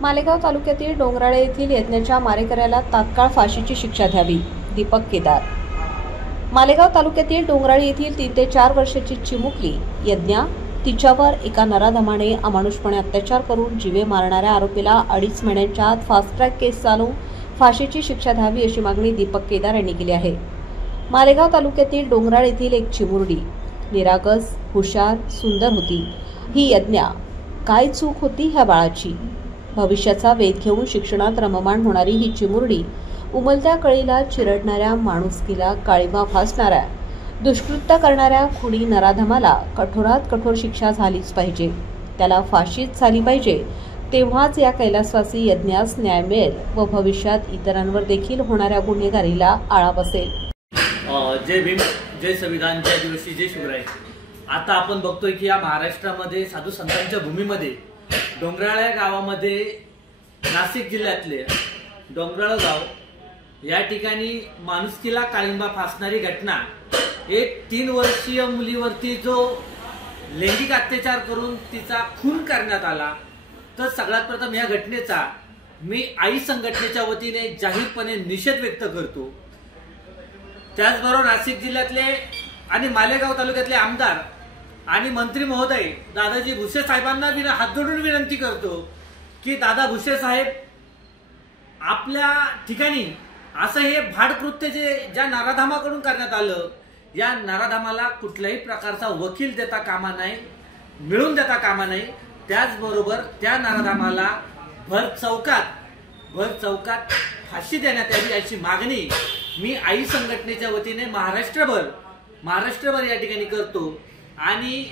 मालेगाव तालुक्यातील डोंगराळे येथील यज्ञाच्या मारेकऱ्याला तात्काळ फाशीची शिक्षा द्यावी. दीपक केदार. मालेगाव तालुक्यातील डोंगराळे येथील 3 ते 4 वर्षाची चिमुकली यज्ञा, तिच्यावर एका नराधमाने अमानुषपणे अत्याचार करून जीवे मारणाऱ्या आरोपीला 2.5 महिन्यांच्या आत फास्ट ट्रॅक केस चालवून फाशीची शिक्षा द्यावी अशी मागणी दीपक केदार यांनी केली आहे. मालेगाव तालुक्यातील डोंगराळे येथील एक चिमुरडी निरागस, हुशार, सुंदर होती. ही यज्ञा, काय चूक होती ह्या बाळाची? भविष्याचा वेध घेऊन शिक्षणात रममाण होणारी ही चिमुरडी उमलत्या कळीला चिरडणाऱ्या, माणुसकीला काळिमा फासणाऱ्या, दुष्कृत्य करणाऱ्या खुनी नराधमाला कठोरात कठोर शिक्षा झालीच पाहिजे. त्याला फाशीच झाली पाहिजे. तेव्हाच या कैलासवासी यज्ञास न्याय मिळेल व भविष्यात इतरांवर देखील होणाऱ्या गुन्हेगारीला आळा बसेल. जय भीम, जय संविधान, जय दिवशी, जय शिवराय. आता आपण बघतोय की या महाराष्ट्रामध्ये साधू संतांच्या भूमीमध्ये डोंगराळ्या गावामध्ये नाशिक जिल्ह्यातले डोंगराळ गाव या ठिकाणी माणुसकीला काळिंबा फासणारी घटना, एक 3 वर्षीय मुलीवरती जो लैंगिक अत्याचार करून तिचा खून करण्यात आला. तर सगळ्यात प्रथम या घटनेचा मी आई संघटनेच्या वतीने जाहीरपणे निषेध व्यक्त करतो. त्याचबरोबर नाशिक जिल्ह्यातले आणि मालेगाव तालुक्यातले आमदार आणि मंत्री महोदय दादाजी भुसे साहेबांना हात जोडून विनंती करतो की दादा भुसे साहेब, आपल्या ठिकाणी असं हे भाडकृत्य ज्या नराधमाकडून करण्यात आलं, या नराधमाला कुठल्याही प्रकारचा वकील देता कामा नाही, मिळून देता कामा नाही. त्याचबरोबर त्या नराधमाला भर चौकात फाशी देण्यात यावी अशी मागणी मी आई संघटनेच्या वतीने महाराष्ट्रभर या ठिकाणी करतो. आणि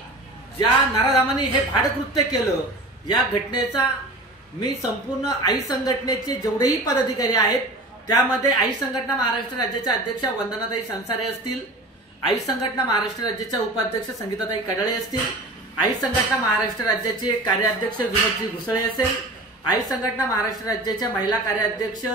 ज्या नराधमाने हे भाडकृत्य केलं, या घटनेचा मी संपूर्ण आई संघटनेचे जेवढेही पदाधिकारी आहेत, त्यामध्ये आई संघटना महाराष्ट्र राज्याच्या अध्यक्षा वंदनाताई संसारे असतील, आई संघटना महाराष्ट्र राज्याच्या उपाध्यक्ष संगीताताई कडाळे असतील, आई संघटना महाराष्ट्र राज्याचे कार्याध्यक्ष विनोदजी घुसळे असेल, आई संघटना महाराष्ट्र राज्याच्या महिला कार्याध्यक्ष